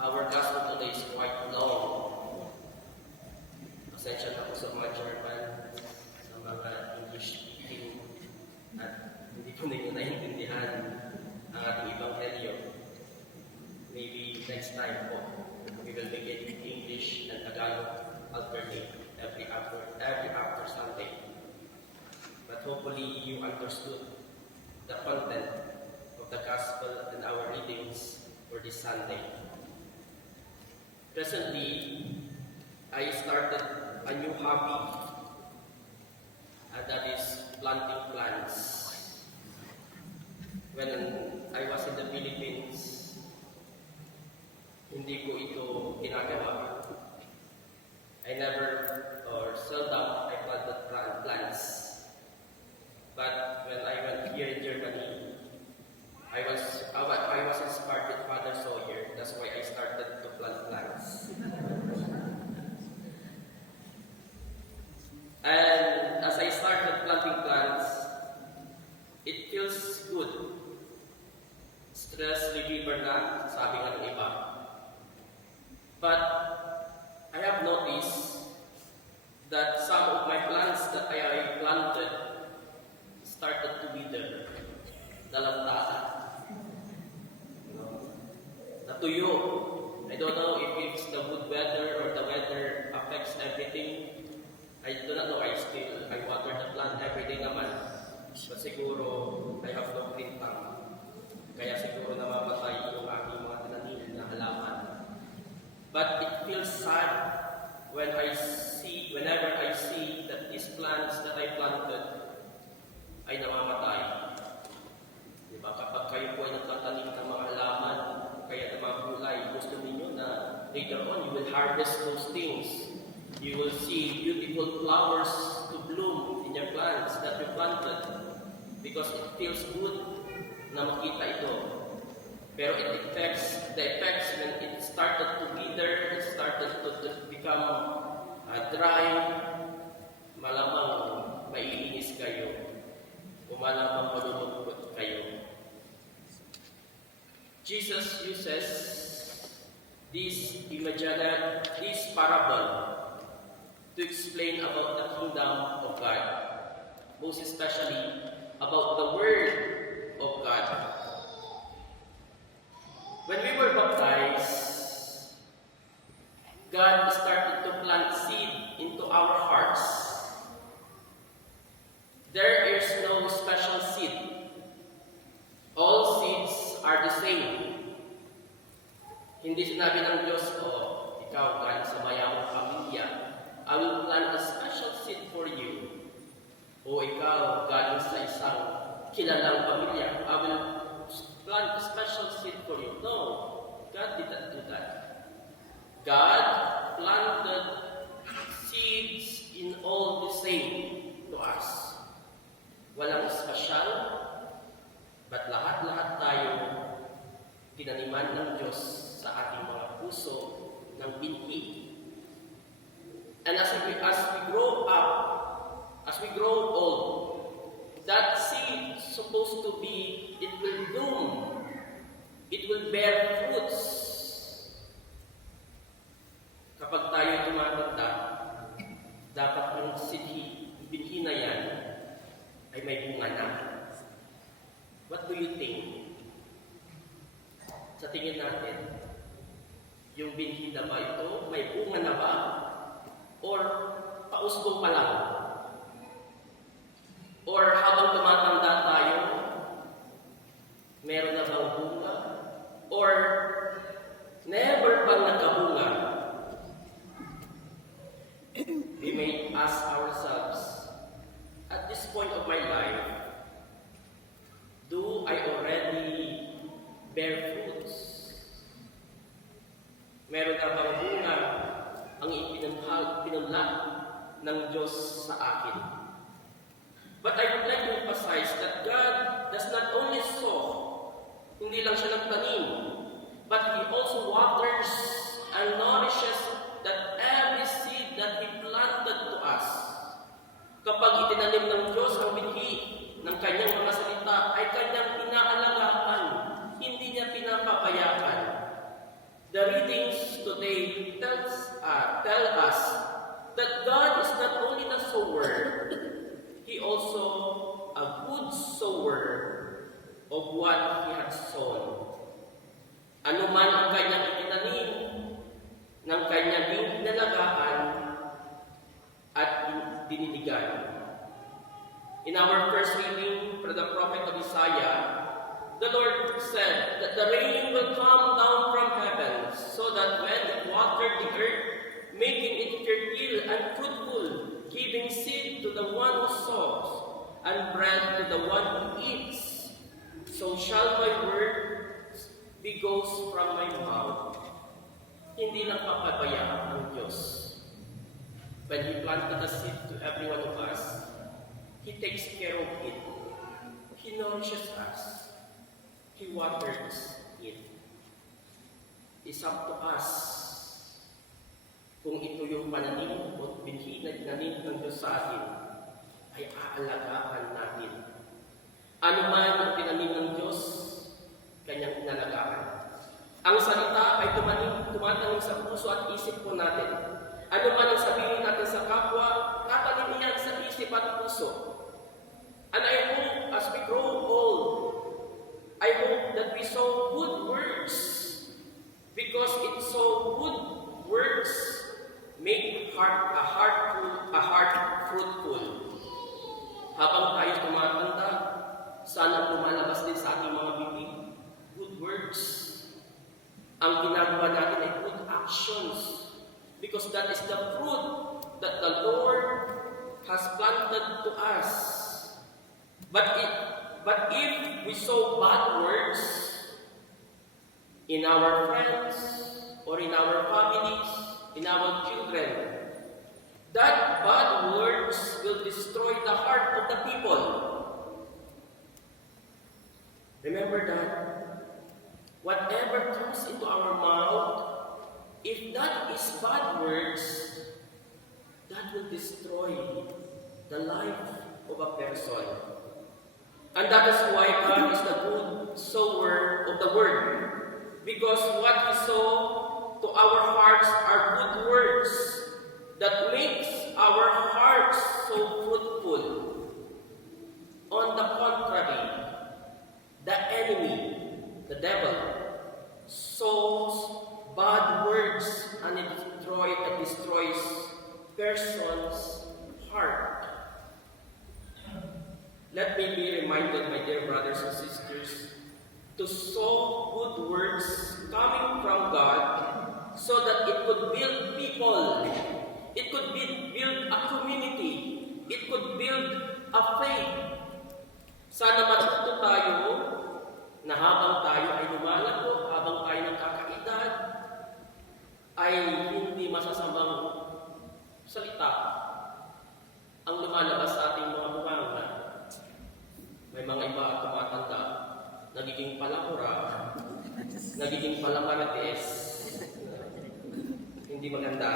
Our gospel today is quite long. Pasensya na po sa mga German, sa mga English-speaking, at hindi po ninyo naiintindihan ang ating Ebanghelyo. Maybe next time po, we will make it in English and Tagalog alternate every after Sunday. But hopefully you understood the content of the gospel and our readings for this Sunday. Recently, I started a new hobby, and that is planting plants. When I was in the Philippines, hindi ko ito ginagawa. I never or seldom I planted plants. But when I went here in Germany, I was inspired with Father Sawyer. That's why I started to plant plants. And as I started planting plants, it feels good. Stress reliever na, sabi nga ng iba. But I have noticed that some of my plants that I planted started to wither. Nalantasan. Natuyo. I don't know if it's the good weather or the weather affects everything. I do not know. I water the plant every day naman. But siguro, I have no green thumb. Kaya siguro namamatay yung aking mga tinanim na halaman. But it feels sad whenever I see that these plants that I planted ay namamatay. Diba? Kapag kayo po ay nagtatanim ng mga halaman, kaya ng mga gulay, gusto ninyo na later on you will harvest those things. You will see beautiful flowers to bloom in your plants that you planted because it feels good na makita ito. Pero the effects when it started to wither, it started to become dry, malamang maiinis kayo o malamang malulungkot kayo. Jesus uses this parable to explain about the kingdom of God, most especially about the Word of God. When we were baptized, God started to plant seed into our hearts. There is no special seed. All seeds are the same. Hindi sinabi ng Diyos, ikaw galing sa mayamang pamilya, I will plant a special seed for you. O ikaw galing sa isang kilalang pamilya, I will plant a special seed for you. No, God didn't do that. God planted seeds in all the same to us. Walang special, but lahat-lahat tayo tinaniman ng Diyos sa ating mga puso ng binhi. And as we grow up, as we grow old, that seed supposed to be, it will bloom, it will bear fruits. Kapag tayo tumatanda, dapat yung binhi na yan ay may bunga na. What do you think? Sa tingin natin, yung binhi na ba ito, may bunga na ba? Or pausbong pa lang? Or habang tumatanda tayo, meron na bang bunga? Or never bang nagkabunga? We may ask ourselves, at this point of my life, do I already bear fruits? Meron na bang bunga ang ipinunlak ng Diyos sa akin? But I would like to emphasize that God does not only sow, hindi lang siya nagtanim, but He also waters and nourishes that every seed that He planted to us. Kapag itinanim ng Diyos ang binhi ng Kanyang mga salita, ay Kanyang inaalagaan, hindi niya pinapabayaan. The readings today tell us that God is not only the sower, He also a good sower of what He had sown. Ano man ang kanyang itinanim, ng kanyang dinalagaan at diniligan. In our first reading from the prophet of Isaiah, the Lord said that the rain will come down from heaven so that when it watered the earth, making it fertile and fruitful, giving seed to the one who sows and bread to the one who eats, so shall my word be goes from my mouth. Hindi lang papabayaan ng Diyos. When He planted the seed to every one of us, He takes care of it. He nourishes us. He waters it. It's up to us kung ito yung pananim o binhi na tinanim ng Diyos sa atin, ay aalagaan natin. Ano man ang tinanim ng Diyos, kanyang inalagaan. Ang salita ay tumatangin sa puso at isip po natin. Ano man ang sabihin natin sa kapwa, tatanim niyan sa isip at puso. And I hope as we grow old, I hope that we sow good words, because it's so good words make a heart fruitful. Habang tayo tumatanda, sana lumalabas din sa ating mga bibig good words. Ang ginagawa natin ay good actions, because that is the fruit that the Lord has planted to us. But if we sow bad words in our friends or in our families, in our children, that bad words will destroy the heart of the people. Remember that whatever comes into our mouth, if that is bad words, that will destroy the life of a person. And that is why God is the good sower of the word. Because what He sow to our hearts are good words that makes our hearts so fruitful. On the contrary, the enemy, the devil, sows bad words and it destroys person's heart. Let me be reminded, my dear brothers and sisters, to sow good words coming from God so that it could build people, it could build a community, it could build a faith. Sana matuto tayo na habang tayo ay lumalaki, habang tayo nagkakaedad, ay hindi masasamang salita ang lumalabas sa ating mga bunganga. May mga iba tumatanda, nagiging palakura, nagiging palamarites, hindi maganda.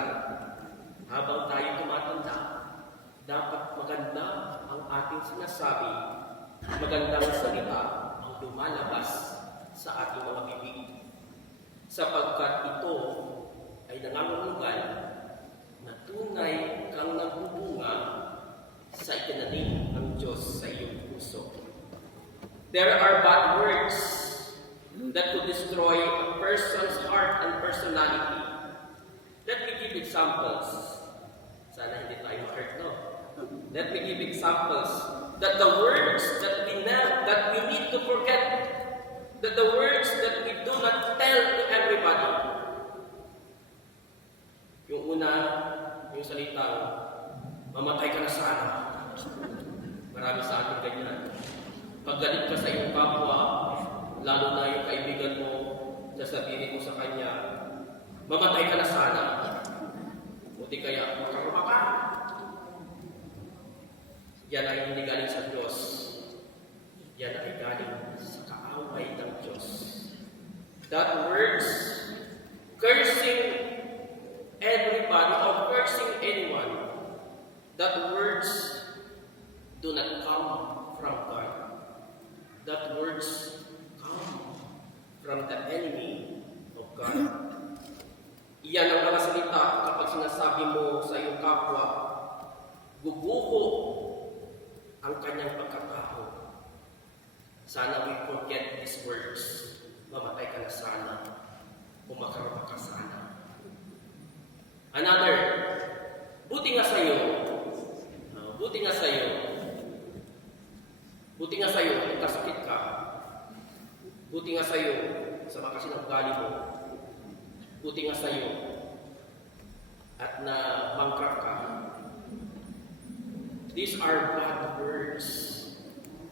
Habang tayo tumatanda, dapat maganda ang ating sinasabi, magandang salita ang lumalabas sa ating mga bibig. Sapagkat ito ay nangangahulugan na tunay kang nagbubunga sa itinanim ng Diyos sa iyong puso. There are bad words that could destroy a person's heart and personality. Let me give examples. Sana hindi tayo ma-hurt, no? Let me give examples that the words that we need to forget, that the words that we do not tell to everybody. Yung una, yung salita, mamatay ka na sana. Marami sa ating ganyan. Paggalit ka sa iyong kapwa, lalo na yung kaibigan mo, sasabihin mo sa kanya, mamatay ka na sana. Buti kaya, makarama ka. Yan ay hindi galing sa Diyos. Yan ay galing sa kaaway ng Diyos. That words, cursing everybody or cursing anyone, that words do not come from God. That words come from the enemy of God. Yan ang mga salita kapag sinasabi mo sa iyong kapwa, guguho ang kanyang pagkatao. Sana we forget these words. Mamatay ka na sana. Umakarama ka sana. Another, buti nga sa'yo. Buti nga sa'yo. Buti nga sa'yo, nagkasakit ka. Buti nga sa'yo, sa makasinang-ugali mo. Buti nga sa'yo, at na bankrupt ka. These are bad words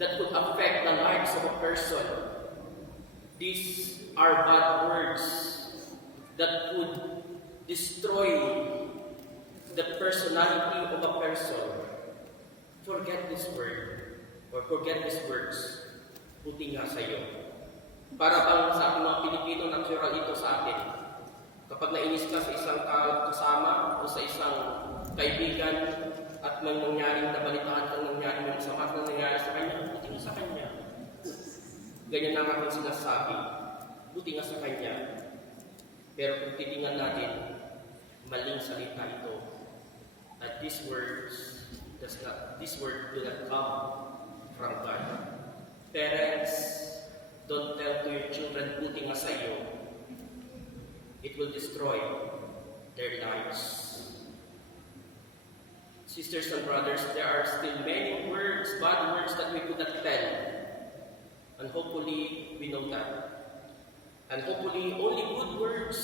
that could affect the lives of a person. These are bad words that could destroy the personality of a person. Forget this word, or forget these words. Buti nga sa'yo. Para bang sa ating mga Pilipino, natural ito sa atin. Kapag nainis ka sa isang kasama o sa isang kaibigan at may nangyaring nabalitaan kang nangyari ng masama at nangyari sa kanya, buti nga sa kanya. Ganyan ang aking sinasabi. Buti nga sa kanya. Pero kung titingnan natin, maling salita ito. At this word will not come from God. Parents, don't tell to your children, buti nga sa iyo. It will destroy their lives. Sisters and brothers, there are still many words, bad words that we could not tell. And hopefully, we know that. And hopefully, only good words,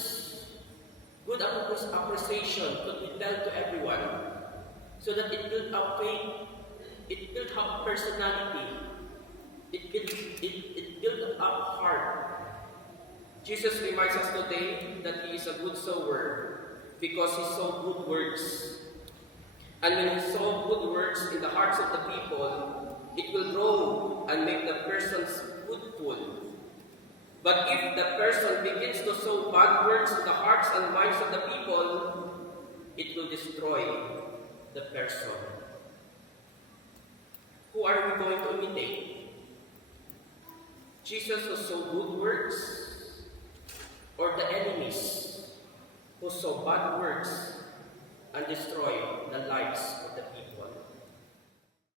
good appreciation could be tell to everyone, so that it build up faith, it build up personality, it build up heart. Jesus reminds us today that He is a good sower because He sowed good words. And when He sowed good words in the hearts of the people, it will grow and make the persons fruitful. But if the person begins to sow bad words in the hearts and minds of the people, it will destroy the person. Who are we going to imitate? Jesus who sowed good words, or the enemies who sow bad words and destroy the lives of the people?